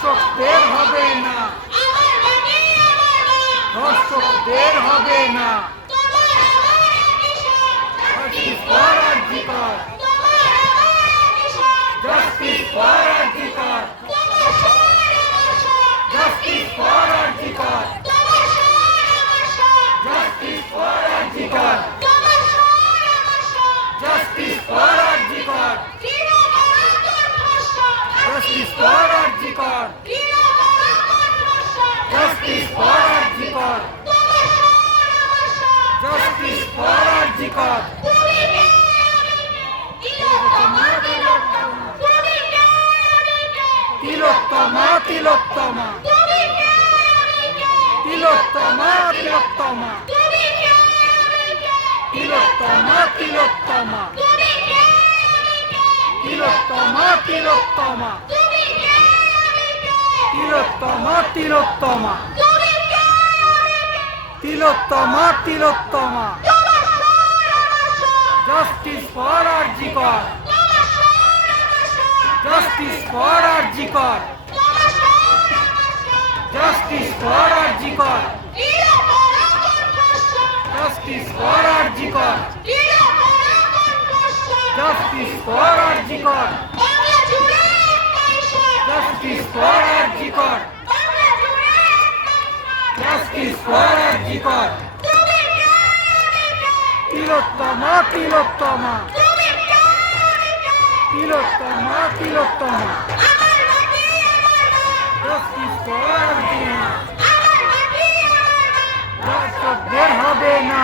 ধর্ষকদের হবে না, ধর্ষকদের হবে না। Justice for RG Kar, justice for RG Kar, justice for RG Kar, justice for RG Kar, justice for RG Kar, justice for RG Kar, justice for RG Kar, justice for RG Kar. Tilottama, Tilottama, Tilottama, Tilottama, Tilottama, Tilottama, Tilottama, Tilottama, Tilottama, Tilottama, Tilottama, Tilottama. Justice for RG Kar, justice for RG Kar, justice for RG Kar, justice for RG Kar, justice for RG Kar, justice for RG Kar, justice for RG Kar. Tilottama, Tilottama, Tilottama, Tilottama, justice for RG Kar. ধর্ষকদের হবে না,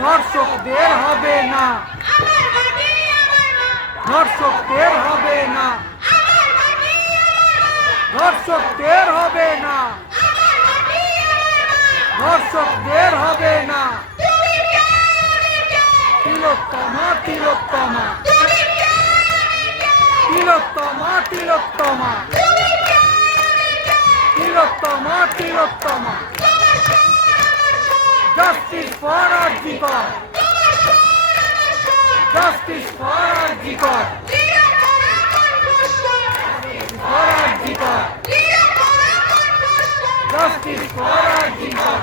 ধর্ষকদের হবে না, ধর্ষকদের হবে না, ধর্ষকদের হবে না, ধর্ষকদের হবে না। Tilottama, Tilottama, Tilottama, Tilottama, Tilottama, Tilottama. Justice for RG Kar, justice for RG Kar, for RG Kar, justice for RG Kar,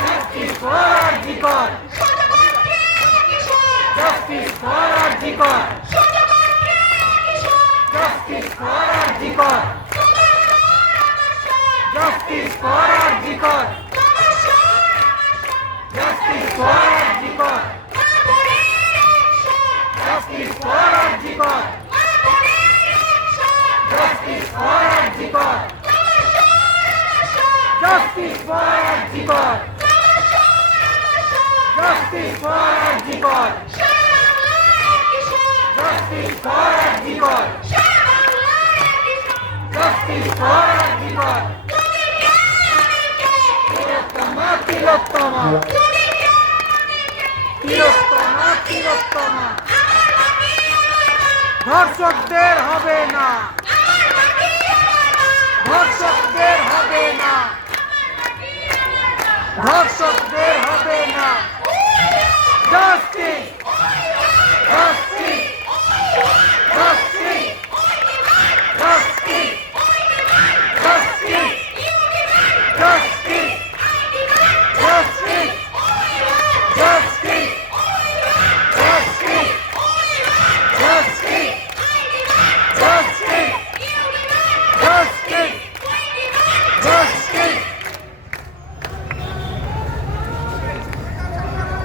justice for RG Kar, justice for RG Kar, justice for RG Kar, justice for RG Kar, justice for RG Kar, justice for RG Kar, justice for RG Kar, justice for RG Kar, justice for RG Kar, justice for RG Kar, justice for RG Kar. Tilottama, Tilottama, Tilottama, Tilottama. ধর্ষকদের হবে না, ধর্ষকদের হবে না, ধর্ষকদের হবে না।